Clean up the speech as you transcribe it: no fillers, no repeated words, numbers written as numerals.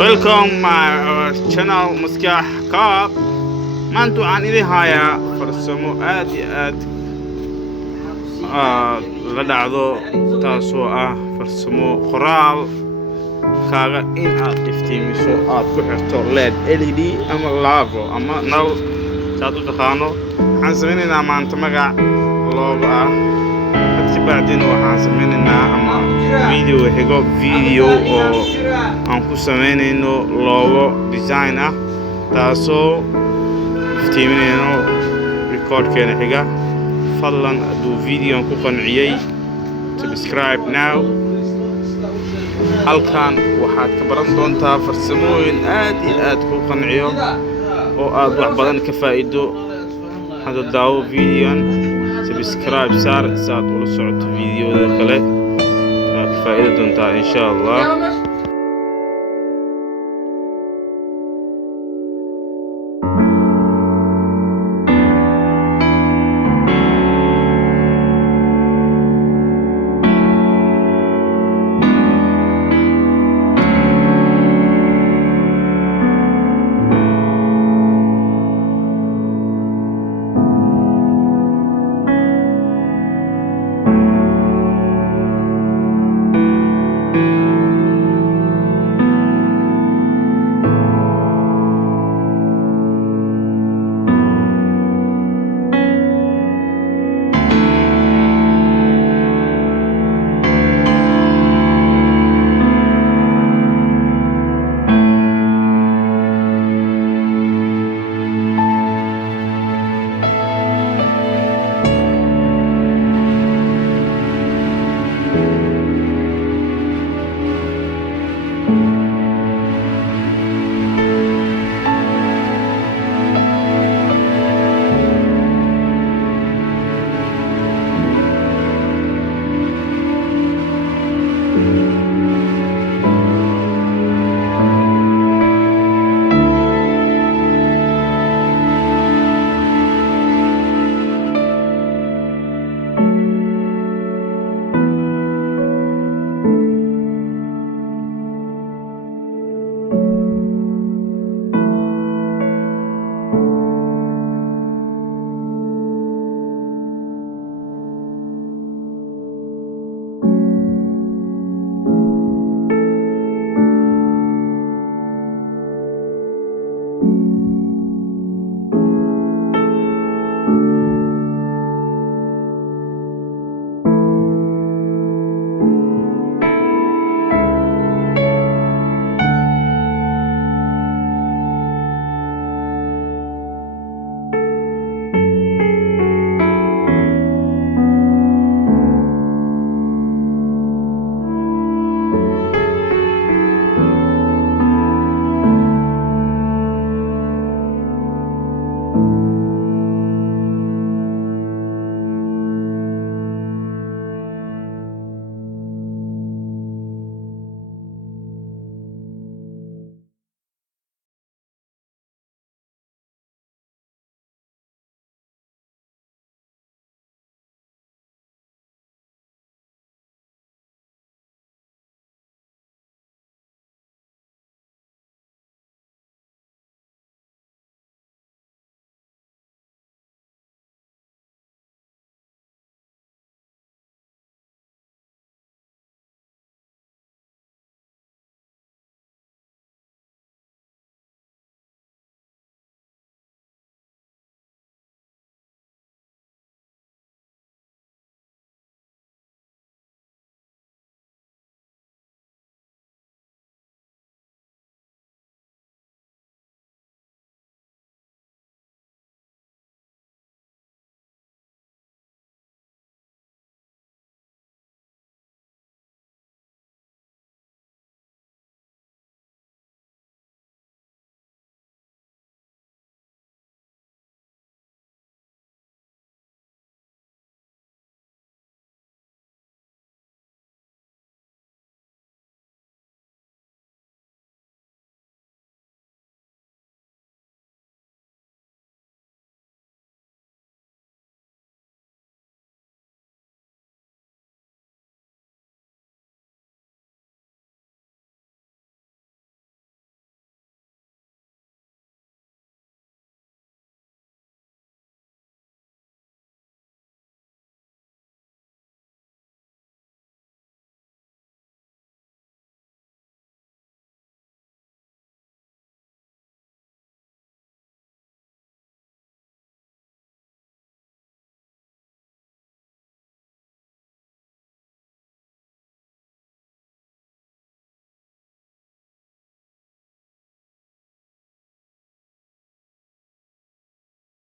Welcome my channel Maskax Kaab. Maanta waxaan idin hayaa farsamo aad iyo aad la dhacdo taasoo ah farsamo qoraal kaaga in aad iftiimiso aad ku xirto LED ama lavo ama nal saad u taqaano. Waxaan sameynaynaa maanta magac logo ah بعدين waxaan sameynaa ama video oo aan ku sameynayno logo design ah taasoo iftiiminayno recordkeena xiga. fadlan haduu video ku qanciyay subscribe now. halkan waxaad ka baran doontaa farsamooyin aad iyo aad ku qanciyo oo aad wax badan ka faa'iido. hada daawo videoan subscribe saar saad ula socoto videoda kale aad faa'iido doontaa insha Allah.